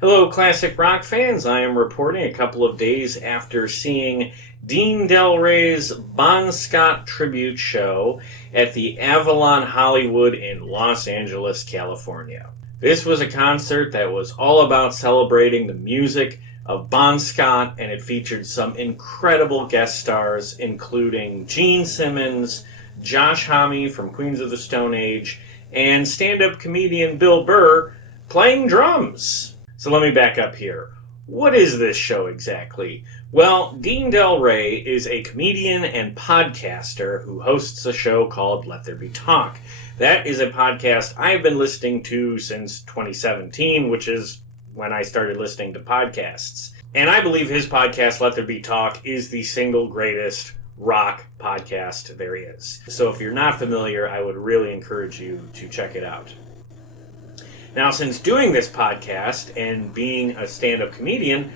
Hello, classic rock fans. I am reporting a couple of days after seeing Dean Delray's Bon Scott tribute show at the Avalon Hollywood in Los Angeles, California. This was a concert that was all about celebrating the music of Bon Scott, and it featured some incredible guest stars, including Gene Simmons, Josh Homme from Queens of the Stone Age, and stand-up comedian Bill Burr playing drums. So let me back up here. What is this show exactly? Well, Dean Delray is a comedian and podcaster who hosts a show called Let There Be Talk. That is a podcast I've been listening to since 2017, which is when I started listening to podcasts. And I believe his podcast, Let There Be Talk, is the single greatest rock podcast there is. So if you're not familiar, I would really encourage you to check it out. Now, since doing this podcast and being a stand-up comedian,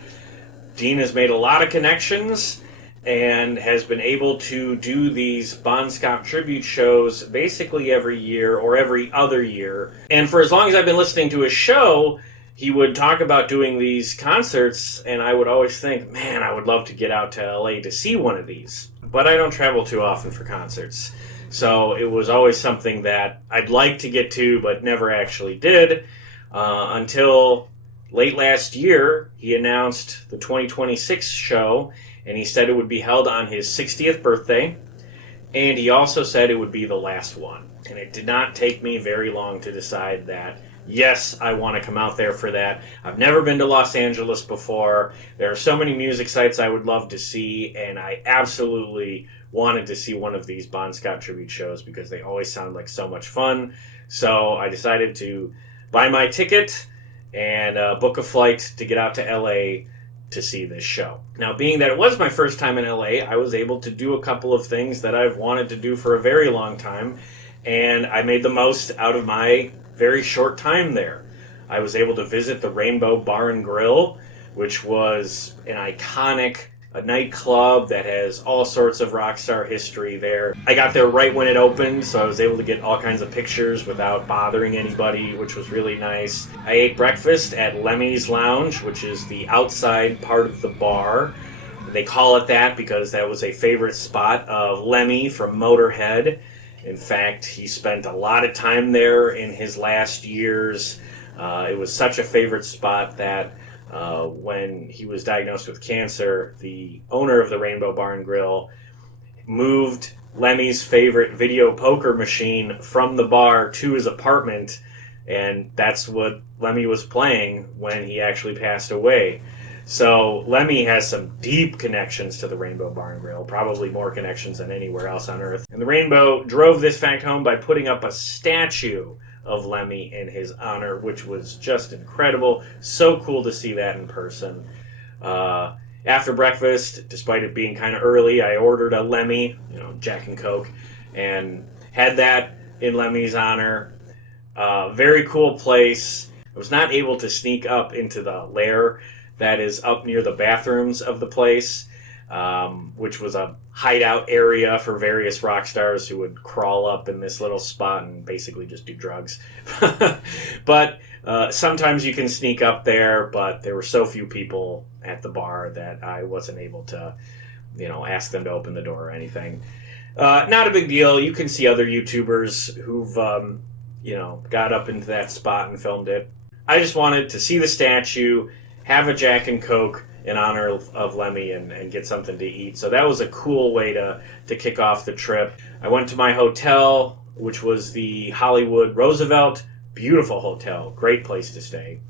Dean has made a lot of connections and has been able to do these Bon Scott tribute shows basically every year or every other year. And for as long as I've been listening to his show, he would talk about doing these concerts, and I would always think, man, I would love to get out to LA to see one of these. But I don't travel too often for concerts. So it was always something that I'd like to get to, but never actually did, until late last year. He announced the 2026 show, and he said it would be held on his 60th birthday, and he also said it would be the last one. And it did not take me very long to decide that, yes, I want to come out there for that. I've never been to Los Angeles before. There are so many music sites I would love to see, and I absolutely wanted to see one of these Bon Scott tribute shows because they always sound like so much fun. So I decided to buy my ticket and book a flight to get out to LA to see this show. Now, being that it was my first time in LA, I was able to do a couple of things that I've wanted to do for a very long time, and I made the most out of my very short time there. I was able to visit the Rainbow Bar and Grill, which was an iconic nightclub that has all sorts of rock star history there. I got there right when it opened, so I was able to get all kinds of pictures without bothering anybody, which was really nice. I ate breakfast at Lemmy's Lounge, which is the outside part of the bar. They call it that because that was a favorite spot of Lemmy from Motorhead. In fact, he spent a lot of time there in his last years. It was such a favorite spot that when he was diagnosed with cancer, the owner of the Rainbow Bar and Grill moved Lemmy's favorite video poker machine from the bar to his apartment, and that's what Lemmy was playing when he actually passed away. So Lemmy has some deep connections to the Rainbow Bar and Grill, probably more connections than anywhere else on Earth. And the Rainbow drove this fact home by putting up a statue of Lemmy in his honor, which was just incredible. So cool to see that in person. After breakfast, despite it being kind of early, I ordered a Lemmy, Jack and Coke, and had that in Lemmy's honor. Very cool place. I was not able to sneak up into the lair that is up near the bathrooms of the place, which was a hideout area for various rock stars who would crawl up in this little spot and basically just do drugs. But sometimes you can sneak up there, but there were so few people at the bar that I wasn't able to, ask them to open the door or anything. Not a big deal. You can see other YouTubers who've, got up into that spot and filmed it. I just wanted to see the statue, have a Jack and Coke in honor of Lemmy, and get something to eat. So that was a cool way to kick off the trip. I went to my hotel, which was the Hollywood Roosevelt. Beautiful hotel. Great place to stay.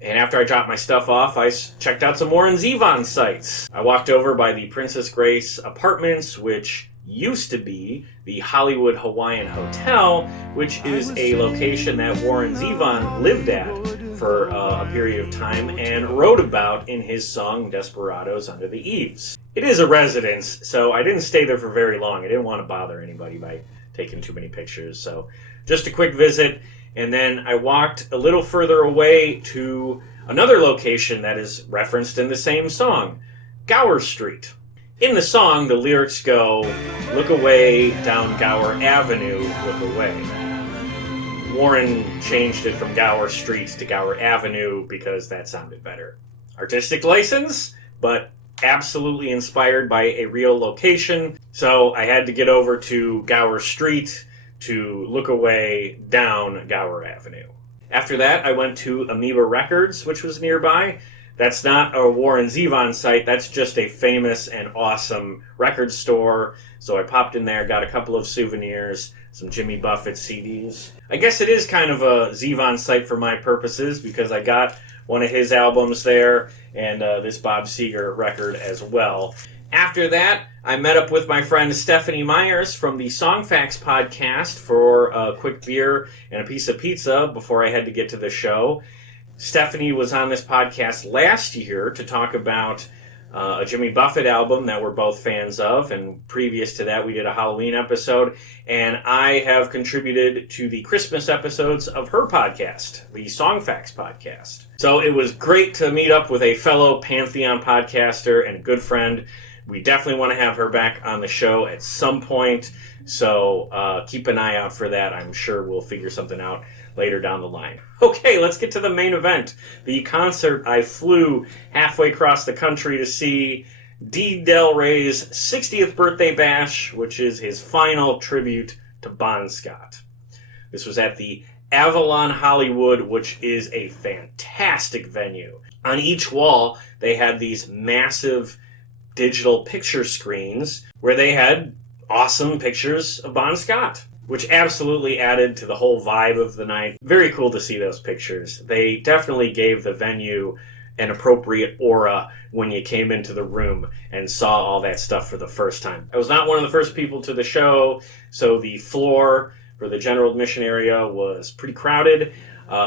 And after I dropped my stuff off, I checked out some Warren Zevon sites. I walked over by the Princess Grace Apartments, which used to be the Hollywood Hawaiian Hotel, which is a location that Warren Zevon lived at for a period of time and wrote about in his song Desperados Under the Eaves. It is a residence, so I didn't stay there for very long. I didn't want to bother anybody by taking too many pictures, so just a quick visit. And then I walked a little further away to another location that is referenced in the same song, Gower Street. In the song, the lyrics go, "Look away down Gower Avenue, look away." Warren changed it from Gower Street to Gower Avenue because that sounded better. Artistic license, but absolutely inspired by a real location. So I had to get over to Gower Street to look away down Gower Avenue. After that, I went to Amoeba Records, which was nearby. That's not a Warren Zevon site. That's just a famous and awesome record store. So I popped in there, got a couple of souvenirs, some Jimmy Buffett CDs. I guess it is kind of a Zevon site for my purposes because I got one of his albums there and this Bob Seger record as well. After that, I met up with my friend Stephanie Myers from the Songfacts podcast for a quick beer and a piece of pizza before I had to get to the show. Stephanie was on this podcast last year to talk about a Jimmy Buffett album that we're both fans of, and previous to that we did a Halloween episode, and I have contributed to the Christmas episodes of her podcast, the Songfacts podcast. So it was great to meet up with a fellow Pantheon podcaster and a good friend. We definitely want to have her back on the show at some point, so keep an eye out for that. I'm sure we'll figure something out later down the line. Okay, let's get to the main event. The concert I flew halfway across the country to see, Dean Delray's 60th birthday bash, which is his final tribute to Bon Scott. This was at the Avalon Hollywood, which is a fantastic venue. On each wall, they had these massive digital picture screens where they had awesome pictures of Bon Scott, which absolutely added to the whole vibe of the night. Very cool to see those pictures. They definitely gave the venue an appropriate aura when you came into the room and saw all that stuff for the first time. I was not one of the first people to the show, so the floor for the general admission area was pretty crowded.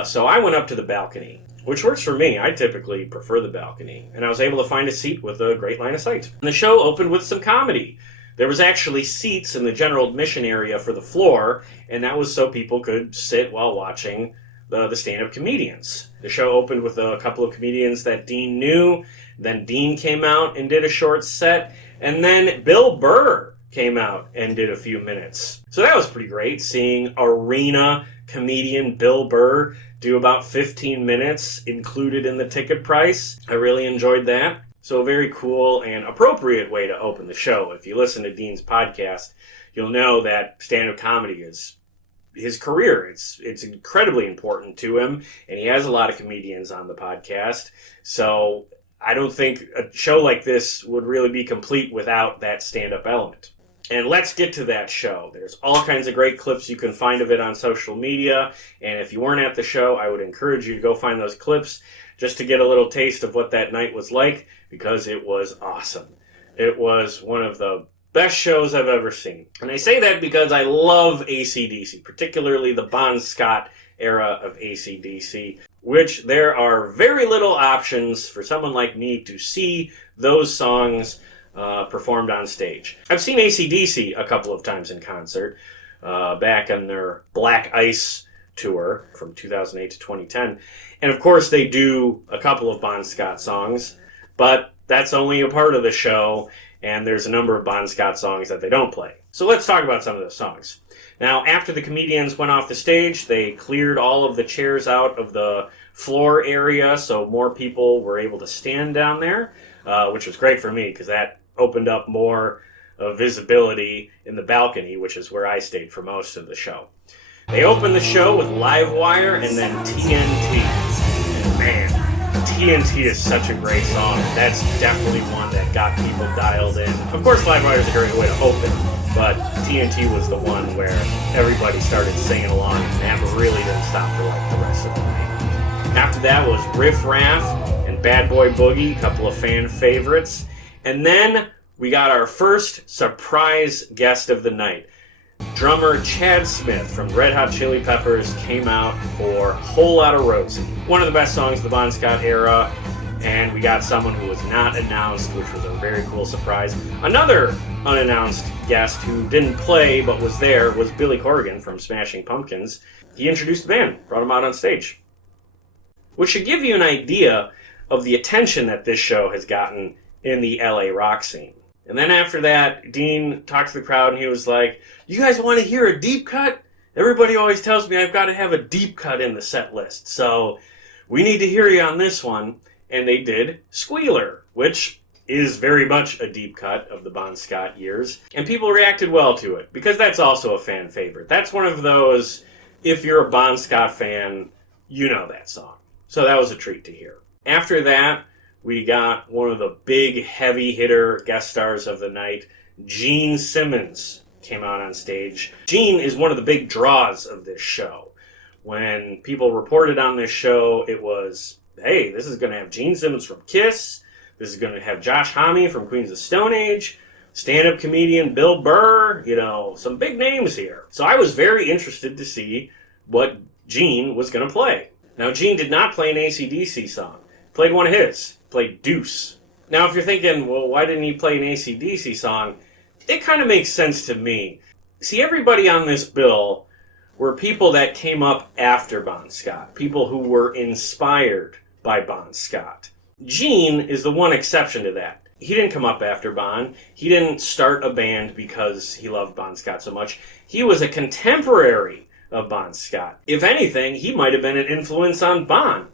So I went up to the balcony, which works for me. I typically prefer the balcony. And I was able to find a seat with a great line of sight. And the show opened with some comedy. There was actually seats in the general admission area for the floor, and that was so people could sit while watching the stand-up comedians. The show opened with a couple of comedians that Dean knew. Then Dean came out and did a short set, and then Bill Burr came out and did a few minutes. So that was pretty great, seeing arena comedian Bill Burr do about 15 minutes included in the ticket price. I really enjoyed that. So a very cool and appropriate way to open the show. If you listen to Dean's podcast, you'll know that stand-up comedy is his career. It's incredibly important to him, and he has a lot of comedians on the podcast. So I don't think a show like this would really be complete without that stand-up element. And let's get to that show. There's all kinds of great clips you can find of it on social media, and if you weren't at the show, I would encourage you to go find those clips just to get a little taste of what that night was like, because it was awesome. It was one of the best shows I've ever seen. And I say that because I love AC/DC, particularly the Bon Scott era of AC/DC, which there are very little options for someone like me to see those songs performed on stage. I've seen AC/DC a couple of times in concert, back on their Black Ice tour from 2008 to 2010. And of course they do a couple of Bon Scott songs, but that's only a part of the show, and there's a number of Bon Scott songs that they don't play. So let's talk about some of those songs. Now, after the comedians went off the stage, they cleared all of the chairs out of the floor area so more people were able to stand down there, which was great for me because that opened up more visibility in the balcony, which is where I stayed for most of the show. They opened the show with Livewire and then TNT. Man, TNT is such a great song. That's definitely one that got people dialed in. Of course, Livewire is a great way to open, but TNT was the one where everybody started singing along, and that really didn't stop for like the rest of the night. After that was Riff Raff and Bad Boy Boogie, a couple of fan favorites. And then we got our first surprise guest of the night. Drummer Chad Smith from Red Hot Chili Peppers came out for Whole Lotta Rosie, one of the best songs of the Bon Scott era, and we got someone who was not announced, which was a very cool surprise. Another unannounced guest who didn't play but was there was Billy Corgan from Smashing Pumpkins. He introduced the band, brought them out on stage, which should give you an idea of the attention that this show has gotten in the LA rock scene. And then after that, Dean talked to the crowd and he was like, "You guys want to hear a deep cut?" everybody always tells me I've got to have a deep cut in the set list, so we need to hear you on this one. And they did Squealer, which is very much a deep cut of the Bon Scott years. And people reacted well to it, because that's also a fan favorite. That's one of those, if you're a Bon Scott fan, you know that song. So that was a treat to hear. After that, we got one of the big heavy hitter guest stars of the night, Gene Simmons, came out on stage. Gene is one of the big draws of this show. When people reported on this show, it was, hey, this is going to have Gene Simmons from Kiss. This is going to have Josh Homme from Queens of Stone Age. Stand-up comedian Bill Burr. Some big names here. So I was very interested to see what Gene was going to play. Now, Gene did not play an AC/DC song. He played one of his. He played Deuce. Now, if you're thinking, well, why didn't he play an AC/DC song? It kind of makes sense to me. See, everybody on this bill were people that came up after Bon Scott. People who were inspired by Bon Scott. Gene is the one exception to that. He didn't come up after Bon. He didn't start a band because he loved Bon Scott so much. He was a contemporary of Bon Scott. If anything, he might have been an influence on Bon.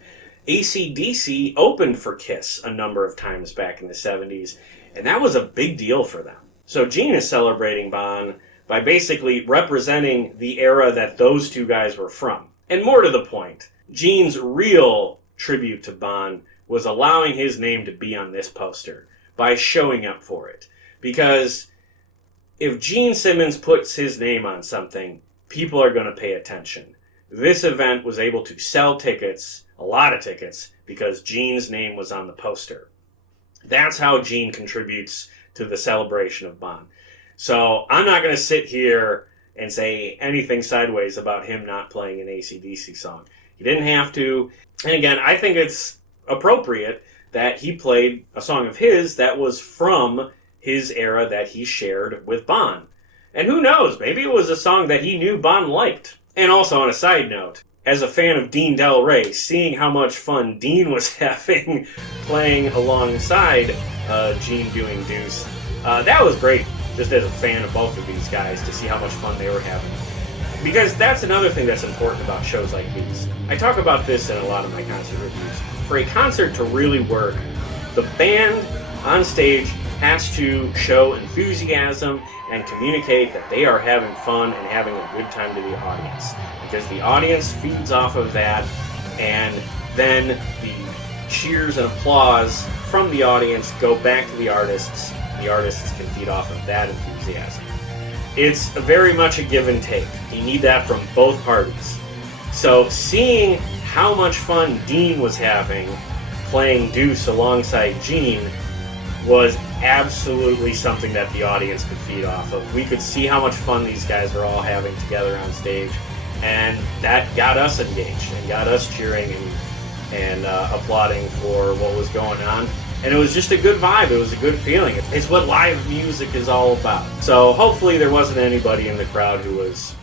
AC/DC opened for Kiss a number of times back in the 70s, and that was a big deal for them. So Gene is celebrating Bon by basically representing the era that those two guys were from. And more to the point, Gene's real tribute to Bon was allowing his name to be on this poster by showing up for it. Because if Gene Simmons puts his name on something, people are going to pay attention. This event was able to sell tickets, a lot of tickets, because Gene's name was on the poster. That's how Gene contributes to the celebration of Bon. So I'm not going to sit here and say anything sideways about him not playing an AC/DC song. He didn't have to. And again, I think it's appropriate that he played a song of his that was from his era that he shared with Bon. And who knows, maybe it was a song that he knew Bon liked. And also, on a side note, as a fan of Dean Delray, seeing how much fun Dean was having playing alongside Gene doing Deuce, that was great, just as a fan of both of these guys, to see how much fun they were having. Because that's another thing that's important about shows like these. I talk about this in a lot of my concert reviews. For a concert to really work, the band on stage has to show enthusiasm and communicate that they are having fun and having a good time to the audience. Because the audience feeds off of that, and then the cheers and applause from the audience go back to the artists. The artists can feed off of that enthusiasm. It's very much a give and take. You need that from both parties. So seeing how much fun Dean was having playing Deuce alongside Gene was absolutely something that the audience could feed off of. We could see how much fun these guys were all having together on stage, and that got us engaged and got us cheering and applauding for what was going on. And it was just a good vibe. It was a good feeling. It's what live music is all about. So hopefully there wasn't anybody in the crowd who was,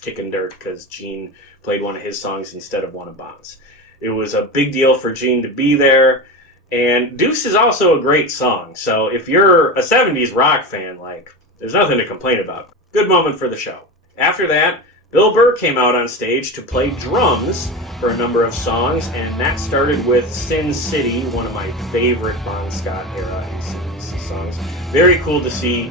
kicking dirt because Gene played one of his songs instead of one of Bon's. It was a big deal for Gene to be there. And Deuce is also a great song. So if you're a 70s rock fan, there's nothing to complain about. Good moment for the show. After that, Bill Burr came out on stage to play drums for a number of songs, and that started with Sin City, one of my favorite Bon Scott era AC/DC songs. Very cool to see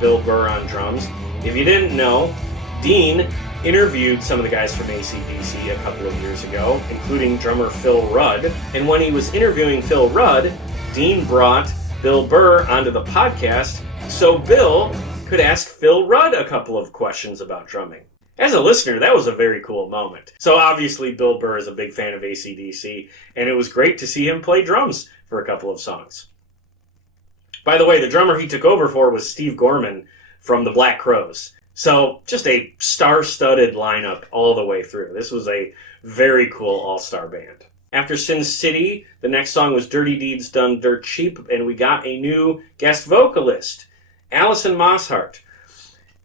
Bill Burr on drums. If you didn't know, Dean interviewed some of the guys from AC/DC a couple of years ago, including drummer Phil Rudd. And when he was interviewing Phil Rudd, Dean brought Bill Burr onto the podcast so Bill could ask Phil Rudd a couple of questions about drumming. As a listener, that was a very cool moment. So obviously Bill Burr is a big fan of AC/DC, and it was great to see him play drums for a couple of songs. By the way, the drummer he took over for was Steve Gorman from the Black Crowes. So just a star-studded lineup all the way through. This was a very cool all-star band. After Sin City, the next song was Dirty Deeds Done Dirt Cheap, and we got a new guest vocalist, Alison Mosshart.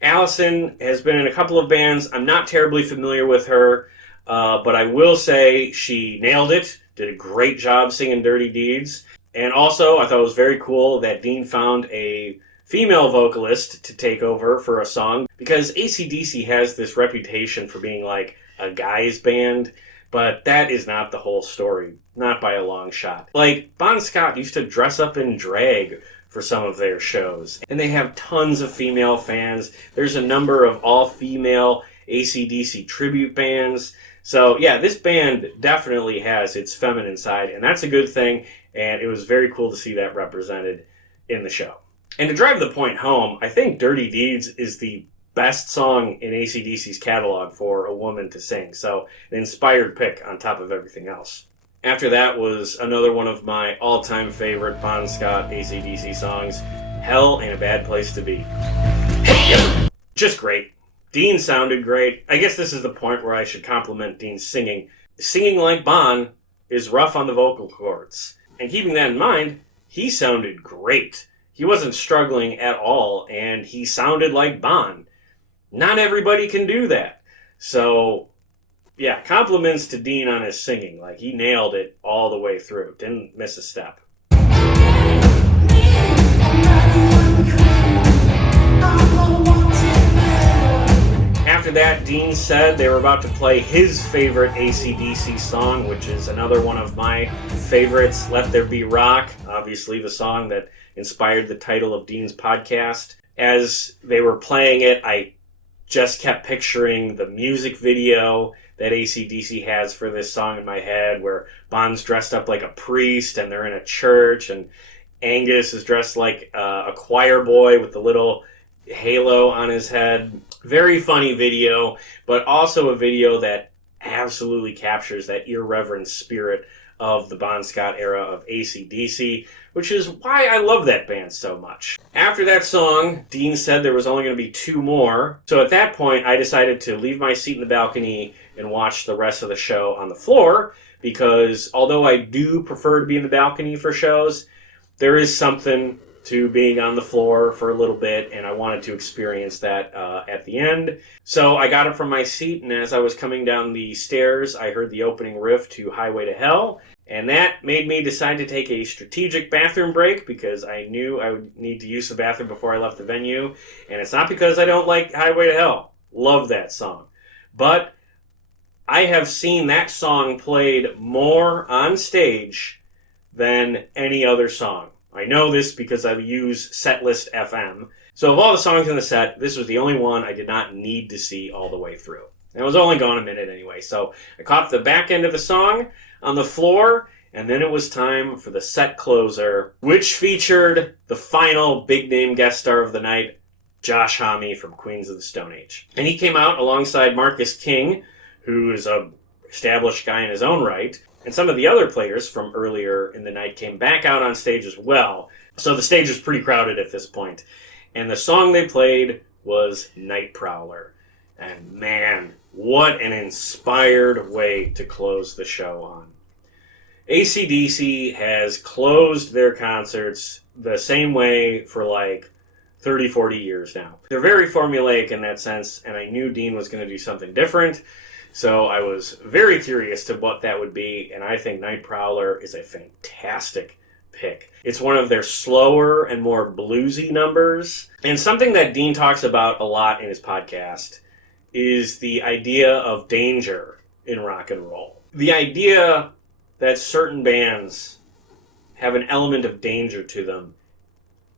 Allison has been in a couple of bands. I'm not terribly familiar with her, but I will say she nailed it, did a great job singing Dirty Deeds. And also, I thought it was very cool that Dean found a female vocalist to take over for a song, because AC/DC has this reputation for being like a guy's band, but that is not the whole story, not by a long shot. Like, Bon Scott used to dress up in drag for some of their shows, and they have tons of female fans. There's a number of all-female AC/DC tribute bands. So yeah, this band definitely has its feminine side, and that's a good thing, and it was very cool to see that represented in the show. And to drive the point home, I think Dirty Deeds is the best song in AC/DC's catalog for a woman to sing, so an inspired pick on top of everything else. After that was another one of my all-time favorite Bon Scott AC/DC songs, Hell Ain't a Bad Place to Be. Hey! Just great. Dean sounded great. I guess this is the point where I should compliment Dean's singing. Singing like Bon is rough on the vocal cords. And keeping that in mind, he sounded great. He wasn't struggling at all, and he sounded like Bon. Not everybody can do that. So, yeah, compliments to Dean on his singing. Like, he nailed it all the way through. Didn't miss a step. After that, Dean said they were about to play his favorite AC/DC song, which is another one of my favorites, Let There Be Rock, obviously the song that inspired the title of Dean's podcast. As they were playing it, I just kept picturing the music video that AC/DC has for this song in my head, where Bon's dressed up like a priest and they're in a church, and Angus is dressed like a choir boy with the little halo on his head. Very funny video, but also a video that absolutely captures that irreverent spirit of the Bon Scott era of AC/DC, which is why I love that band so much. After that song, Dean said there was only going to be 2 more, so at that point I decided to leave my seat in the balcony and watch the rest of the show on the floor, because although I do prefer to be in the balcony for shows, there is something to being on the floor for a little bit, and I wanted to experience that at the end. So I got up from my seat, and as I was coming down the stairs, I heard the opening riff to Highway to Hell, and that made me decide to take a strategic bathroom break, because I knew I would need to use the bathroom before I left the venue, and it's not because I don't like Highway to Hell. Love that song. But I have seen that song played more on stage than any other song. I know this because I use Setlist FM. So of all the songs in the set, this was the only one I did not need to see all the way through. And it was only gone a minute anyway, so I caught the back end of the song on the floor, and then it was time for the set closer, which featured the final big-name guest star of the night, Josh Homme from Queens of the Stone Age. And he came out alongside Marcus King, who is an established guy in his own right, and some of the other players from earlier in the night came back out on stage as well. So the stage was pretty crowded at this point. And the song they played was Night Prowler. And man, what an inspired way to close the show on. AC/DC has closed their concerts the same way for like 30, 40 years now. They're very formulaic in that sense, and I knew Dean was going to do something different. So I was very curious to what that would be, and I think Night Prowler is a fantastic pick. It's one of their slower and more bluesy numbers, and something that Dean talks about a lot in his podcast is the idea of danger in rock and roll. The idea that certain bands have an element of danger to them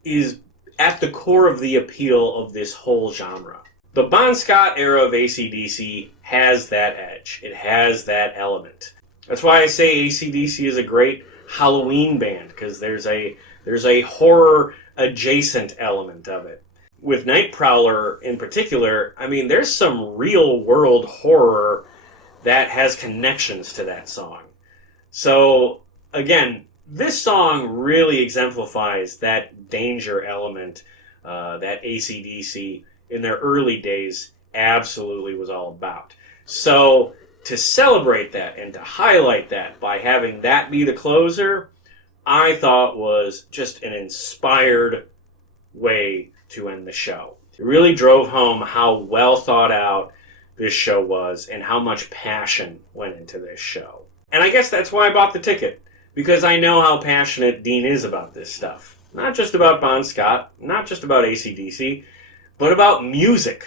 is at the core of the appeal of this whole genre. The Bon Scott era of AC/DC has that edge. It has that element. That's why I say AC/DC is a great Halloween band, because there's a horror adjacent element of it. With Night Prowler in particular, I mean, there's some real world horror that has connections to that song. So again, this song really exemplifies that danger element that AC/DC in their early days absolutely was all about. So to celebrate that and to highlight that by having that be the closer, I thought was just an inspired way to end the show. It really drove home how well thought out this show was and how much passion went into this show. And I guess that's why I bought the ticket, because I know how passionate Dean is about this stuff. not just about Bon Scott, not just about AC/DC, but about music,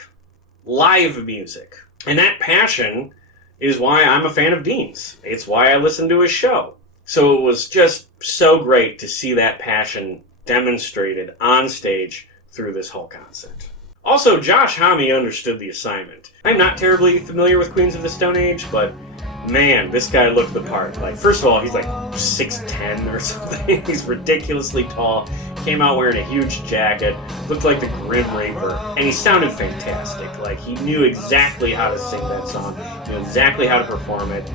live music. And that passion is why I'm a fan of Dean's. It's why I listen to his show. So it was just so great to see that passion demonstrated on stage through this whole concert. Also, Josh Homme understood the assignment. I'm not terribly familiar with Queens of the Stone Age, but man, this guy looked the part. Like, first of all, he's like 6'10" or something. He's ridiculously tall. Came out wearing a huge jacket. Looked like the Grim Reaper. And he sounded fantastic. Like, he knew exactly how to sing that song. Knew exactly how to perform it.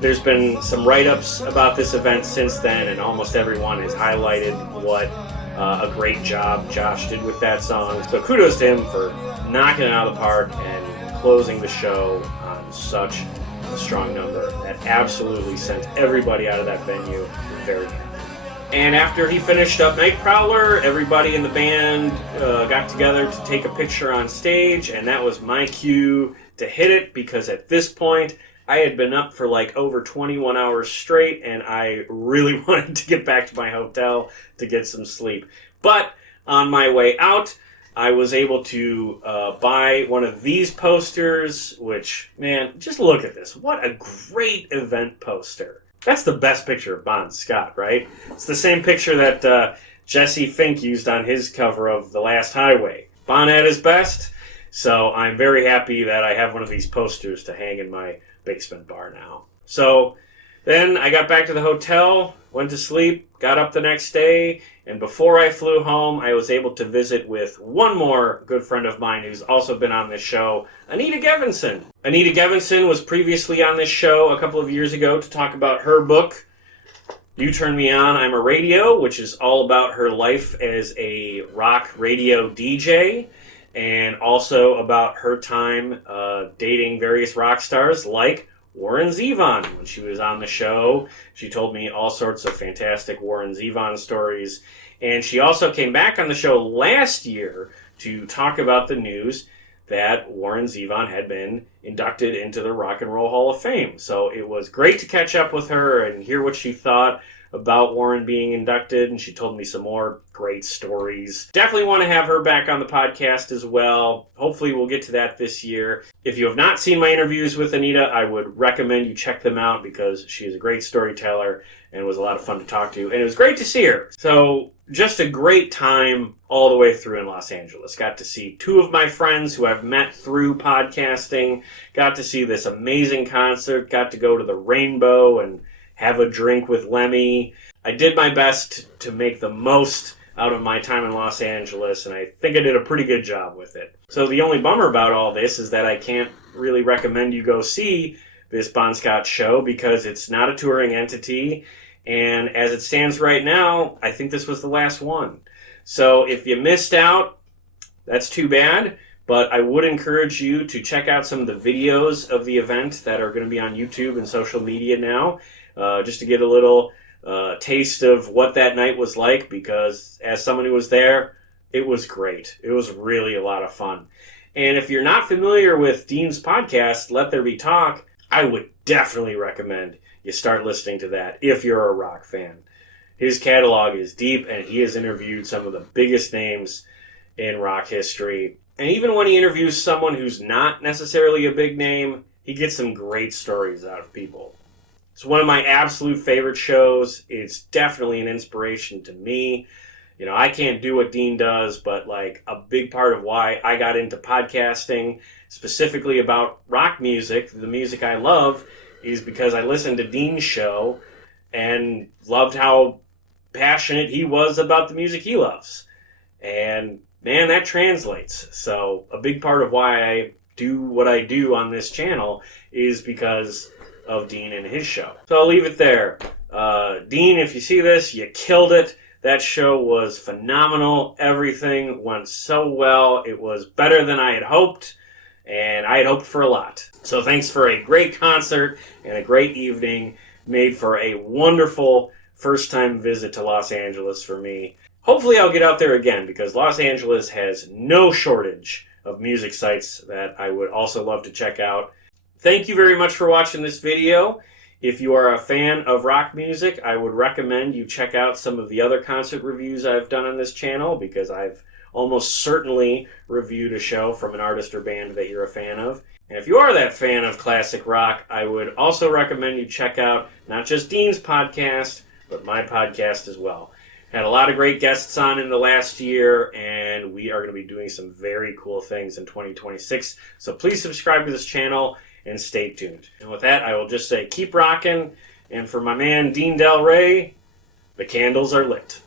There's been some write-ups about this event since then, and almost everyone has highlighted what a great job Josh did with that song. So kudos to him for knocking it out of the park and closing the show on such a strong number that absolutely sent everybody out of that venue very happy. And after he finished up Night Prowler, everybody in the band got together to take a picture on stage, and that was my cue to hit it, because at this point I had been up for like over 21 hours straight, and I really wanted to get back to my hotel to get some sleep. But on my way out, I was able to buy one of these posters, which, man, just look at this. What a great event poster. That's the best picture of Bon Scott, right? It's the same picture that Jesse Fink used on his cover of The Last Highway. Bon at his best, so I'm very happy that I have one of these posters to hang in my basement bar now. So then I got back to the hotel, went to sleep, got up the next day, and before I flew home, I was able to visit with one more good friend of mine who's also been on this show, Anita Gevinson. Anita Gevinson was previously on this show a couple of years ago to talk about her book, You Turn Me On, I'm a Radio, which is all about her life as a rock radio DJ, and also about her time dating various rock stars like Warren Zevon. When she was on the show, she told me all sorts of fantastic Warren Zevon stories. And she also came back on the show last year to talk about the news that Warren Zevon had been inducted into the Rock and Roll Hall of Fame. So it was great to catch up with her and hear what she thought about Warren being inducted, and she told me some more great stories. Definitely want to have her back on the podcast as well. Hopefully we'll get to that this year. If you have not seen my interviews with Anita, I would recommend you check them out, because she is a great storyteller and was a lot of fun to talk to, and it was great to see her. So just a great time all the way through in Los Angeles. Got to see two of my friends who I've met through podcasting, got to see this amazing concert, got to go to the Rainbow and have a drink with Lemmy. I did my best to make the most out of my time in Los Angeles, and I think I did a pretty good job with it. So the only bummer about all this is that I can't really recommend you go see this Bon Scott show, because it's not a touring entity, and as it stands right now, I think this was the last one. So if you missed out, that's too bad, but I would encourage you to check out some of the videos of the event that are going to be on YouTube and social media now, just to get a little taste of what that night was like, because as someone who was there, it was great. It was really a lot of fun. And if you're not familiar with Dean's podcast, Let There Be Talk, I would definitely recommend you start listening to that if you're a rock fan. His catalog is deep, and he has interviewed some of the biggest names in rock history. And even when he interviews someone who's not necessarily a big name, he gets some great stories out of people. It's one of my absolute favorite shows. It's definitely an inspiration to me. You know, I can't do what Dean does, but like a big part of why I got into podcasting, specifically about rock music, the music I love, is because I listened to Dean's show and loved how passionate he was about the music he loves. And man, that translates. So a big part of why I do what I do on this channel is because of Dean and his show. So I'll leave it there. Dean, if you see this, you killed it. That show was phenomenal. Everything went so well. It was better than I had hoped, and I had hoped for a lot. So thanks for a great concert and a great evening. Made for a wonderful first-time visit to Los Angeles for me. Hopefully I'll get out there again, because Los Angeles has no shortage of music sites that I would also love to check out. Thank you very much for watching this video. If you are a fan of rock music, I would recommend you check out some of the other concert reviews I've done on this channel, because I've almost certainly reviewed a show from an artist or band that you're a fan of. And if you are that fan of classic rock, I would also recommend you check out not just Dean's podcast, but my podcast as well. Had a lot of great guests on in the last year, and we are going to be doing some very cool things in 2026. So please subscribe to this channel and stay tuned. And with that, I will just say keep rocking. And for my man Dean Delray, the candles are lit.